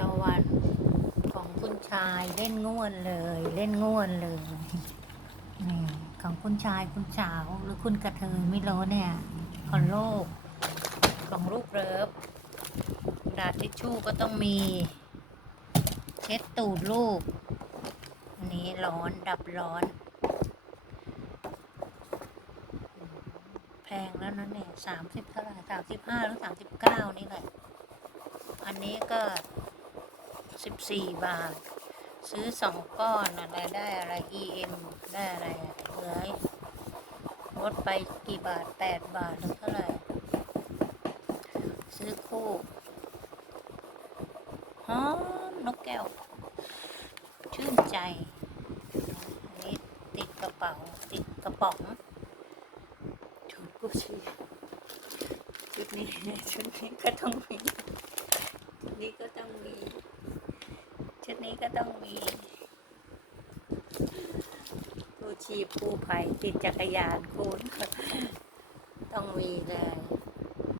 ตะวันของคุณชายเล่นง่วนเลย เล่นง่วนเลยนี่ของคุณชายคุณสาวหรือคุณกระเทยไม่รู้เนี่ยของโลก ของลูกเริฟดาทิชชู่ก็ต้องมี เช็ดตูดลูกอันนี้ร้อนดับร้อน แพงแล้วนะเนี่ยสามสิบเท่าไหร่สามสิบห้าหรือสามสิบเก้านี่แหละ อันนี้ก็สิบสี่บาท ซื้อสองก้อนอะไรได้อะไร EM ได้อะไรเหลือลดไปกี่บาทแปดบาทหรือเท่าไหร่ ซื้อคู่หอมนกแก้ว ชื่นใจอันนี้ติดกระเป๋า ติดกระป๋องชุดกุชีชุดนี้ชุดนี้ก็ต้องมี นี้ก็ต้องมี ชุดนี้ก็ต้องมีผู้ชีพผู้ภัยติดจักรยานคุณต้องมีเลย